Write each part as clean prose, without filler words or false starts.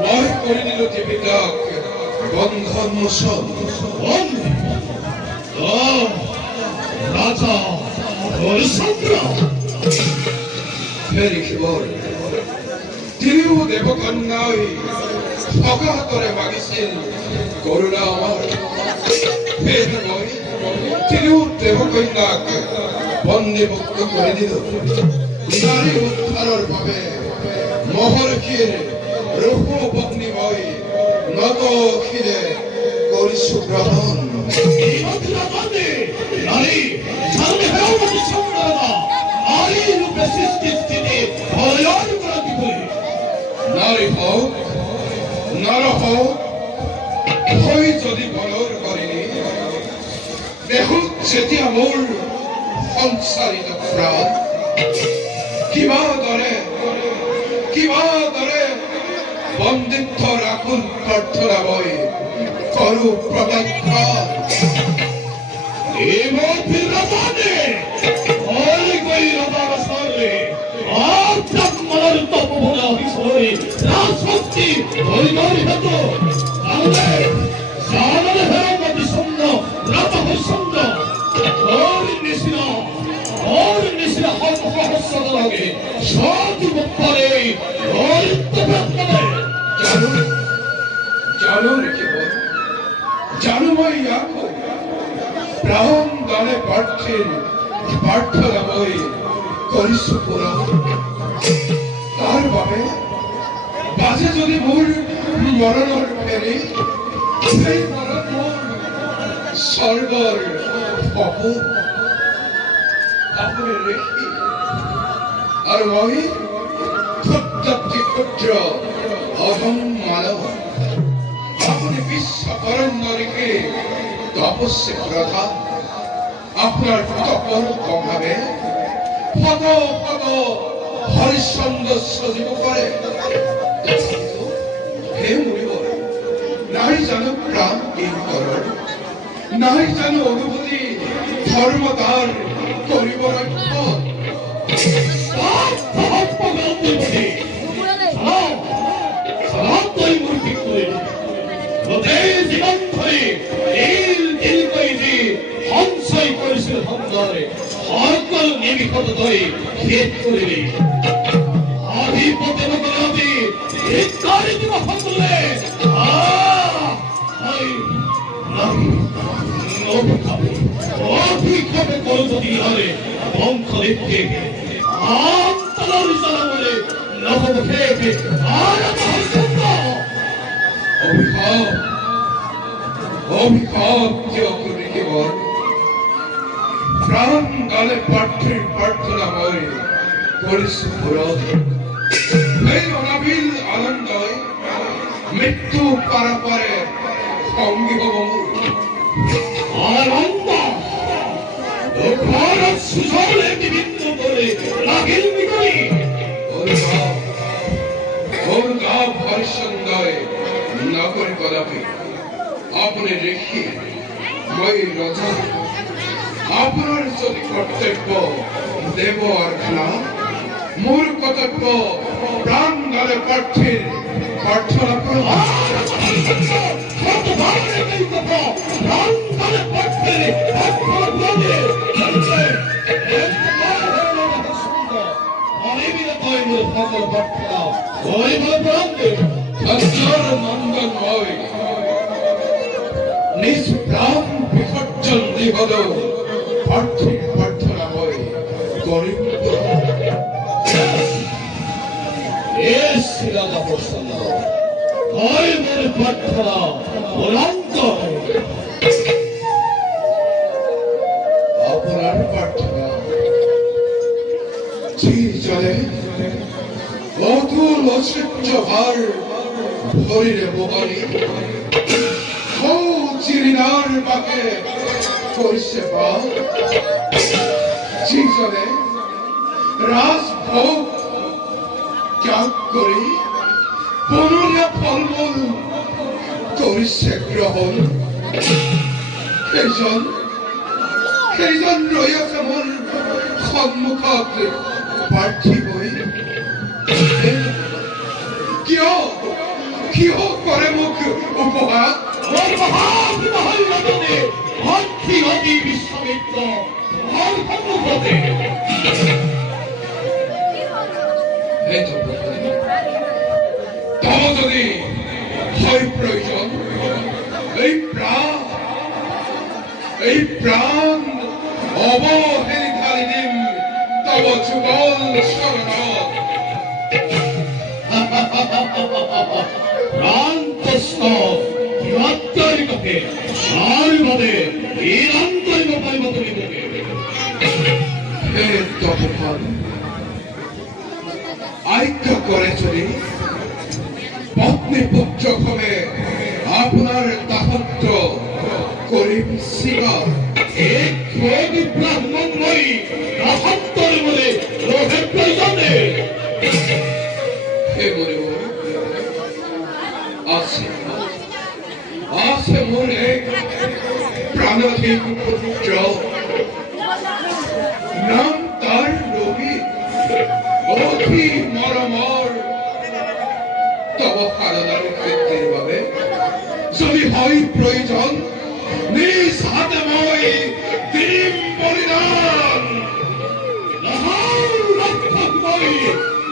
মই কৰি দিলো জীৱিকাক বন্ধন মোচন রাজা হরিশ্চন্দ্র ফেরি শিৱৰ তিনিও দেৱকন্যাই থকা হাতৰে মাগিছিল কৰোণা আমাৰ সেয়েহে মই তিনিও দেৱকন্যাক বন্দীমুক্ত কৰি দিলো নাৰী উদ্ধাৰৰ বাবে মহৰ্ষিৰ ৰূপ পত্নী মই নত শিৰে কৰিছো গ্ৰহণ নারী সামনে হেরমতি সম্রাটা নারী রূপে সৃষ্টি স্থিতি ভয়ন করা কি বলে নারী হোক নর হোক হৈ যদি বলৰ কৰিলি দেহুত যেতিয়া মোৰ সংসাৰিত প্ৰাণ কিবা দৰে বন্দিত্বৰ আকুল প্ৰাৰ্থনা মই কৰো প্ৰত্যাখ্যান এমন বিরাজনে ওই কই রাজার সামনে আর ব্রাহ্মণের তপবনে অভিসরে রাজশক্তি ওই নরি হতো তাহলে হেরমতি সৈন্য রাজা হরিশ্চন্দ্র ওর নিশিনা হস্যদ লাগে সতী পরে হরিত্ব ব্রাহ্মণে জানো রেখে বল জানো মই ইয়াকো প্ৰাণ দানে প্ৰাৰ্থনা মই কৰিছো পূৰণ তাৰ বাবে বাজে যদি মোৰ মৰণৰ ফেৰি সেই মৰণ মোৰ স্বৰ্গৰ সপোন আপুনি ঋষি আৰু মই ক্ষুদ্ৰ অধম মানৱ আপুনি বিশ্বকৰণ্য ঋষি তপস্যে প্রধান আপনার তপর প্রভাবে শত হরিশ্চন্দ্র সজীব করে হে মুনিবর নাই জানো প্রাণ কিঙ্কৰৰ নাই জানো অনুভূতি ধর্মদার করিব রক্ষণ জীবন ধরে সঞ্চয় কৰিছিল সংগ্ৰহে সকলো নিমিষত ধৰি শেষ কৰিলে আধিপত্য নকৰি ধিক্কাৰি দিব সকলোৱে অভিশাপে কৰো যদি ইহঁতে বংশদেৱকে আন্তৰৰ জনাবলৈ নহব সেয়েহে অভিশাপ কিয় কৰি কেৱল প্ৰাণ দানে প্ৰাৰ্থনা মই কৰিছো পূৰণ এই অনাবিল আনন্দই মৃত্যু পাৰাপাৰে সংগী হ'ব মোৰ আনন্দ ঘৰত সুজলে বিভিন্ন দৰে লাগিল বিকৰি গৌৰৱ হৰিশ্চন্দ্ৰই নকৰি কদাপি আপুনি ঋষি মই ৰজা আপোনাৰ যদি কৰ্তব্য দেৱ অৰ্ঘনা মোৰ কৰ্তব্য প্ৰাণ দানে প্ৰাৰ্থনা নন্দন মই নিজ প্ৰাণ বিসৰ্জন দি হলেও প্ৰাৰ্থনা মই কৰিম প্রার্থনা অনন্ত আপনার প্রার্থনা চিরজলে অতুল অসহ্য ভার ভরিরে বোগানি চিরিনার বাকে করিছে পাল চিরজলে রাজভোগ ত্যাগ করি বনৰীয়া ফলমূল কৰিছে গ্ৰহণ সেইজন ৰৈ আছে মোৰ সন্মুখত প্ৰাৰ্থী হৈ সন্দেহ করে মুখ উপহার ওর মহাবিমহাল্লাদনে অতি অতি বিশ্বমিত্র তোমার সম্মুখে এই তো তব যদি হয় প্রয়োজন এই প্রাণ অবহেলিতালিনীম তব যুগল শরণ প্রান্তস্থ আন্তরিককে সারিভাবে এই আন্তরিক পরিবর্তন হে তপফল আজ্ঞা করে চলি পত্নী পুত্র হবে আপনার দাহত্ব করিম শিকার এই ক্রোধ ব্রাহ্মণময়ী রাধান্তর বলে লোকের প্রয়োজনে হে মনে আছে আছে মোর এক প্রাণাধিক পুত্র নাম তার রবি অতি মরমর তব হারদার ক্ষেত্রের ভাবে যদি হয় প্রয়োজন নিজ হাতে মই দিম বলিদান রক্ষকময়ী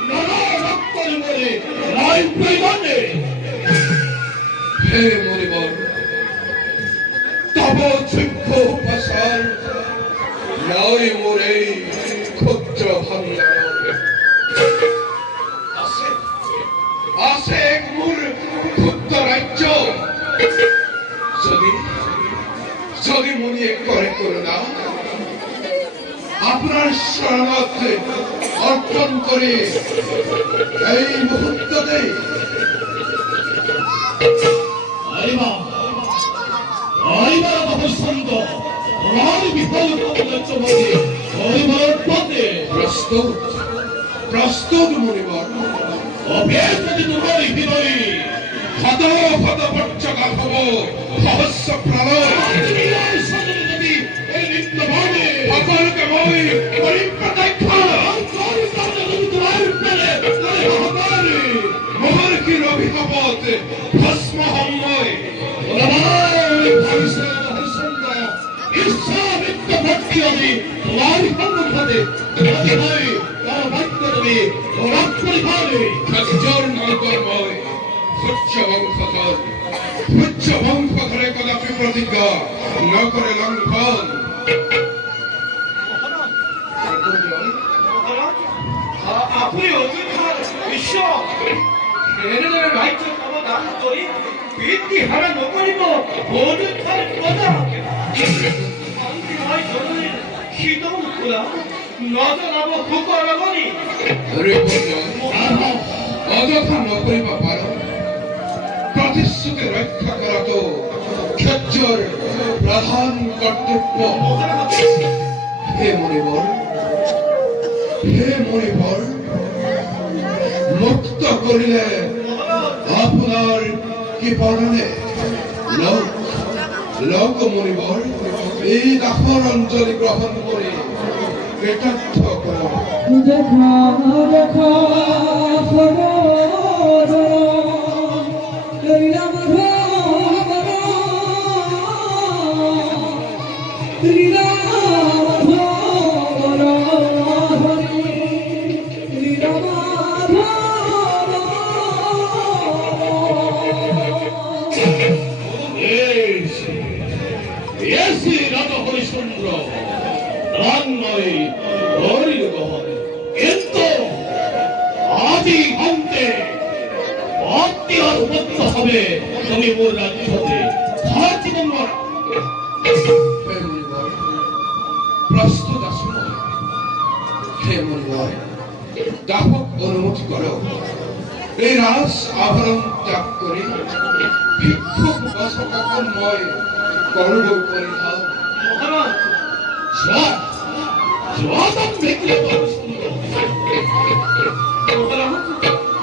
নানা রক্তর বলে রায় প্রয়োজনে হে মরিবর তব যোগ্য উপাসার নয় মোর এই ক্ষুদ্র ভাঙ্গার আছে এক মোর ক্ষুদ্র রাজ্য যদি মনে করে করুণা আপনার শরণার্থ অর্পণ করে এই মুহূর্ততে প্রস্তুত মনিবর ক্ষত ক্ষত পর্যকা ভব সহস্র প্রলয় সকলকে মই পরিপ্রত্যক্ষ মহার্ঘির অভিভাবত ভস্ম হম্ময় সজ্জর নলকর্ময় উচ্চ বংশধরে কদাপি প্রতিজ্ঞা ন করে লঙ্ঘন আপনি অযোধ্যার ঈশ্বর এনেদের রাজ্য সমাধান করি বৃদ্ধি হারা নকরিব অযোধ্যার প্রজা শান্তিময় জননীর শীতল খোলা নজনাব হুকরবনি অযথা নকরিবা পার প্রতিশ্রুতি রক্ষা করা তো ক্ষেত্রের প্রধান কর্তব্য হে মনিবর মুক্ত করিলে আপনার কি পরনে লোক মনিবর এই দাসর অঞ্জলি গ্রহণ করে কৃতার্থ করো হরিশ্চন্দ্র রান্নয় হরির গহন কিন্তু আদি অন্তে অত্যাধিপত্য হবে তুমি মোর রাজ্যতে সারা জীবন মরা হে মনিবর প্রস্তুত আসুন হে মনিবর দাহক অনুমতি করো এই রাস আভরণ ত্যাগ করে ভিক্ষুক বসকাকন্ময় করব পরিধান মহারাজ জবাদম দেখলে হরিশ্চন্দ্র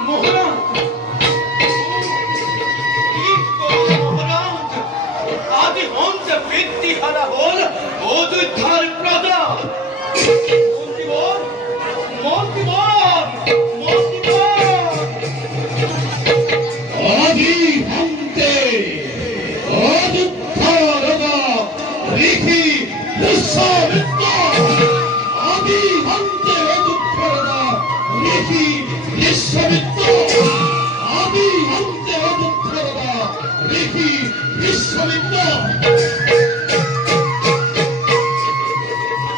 মহারাজ আদি অন্ত বৃদ্ধি হারা হল অযোধ্যার প্রজা আদি বিশ্বমিত্র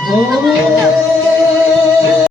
ও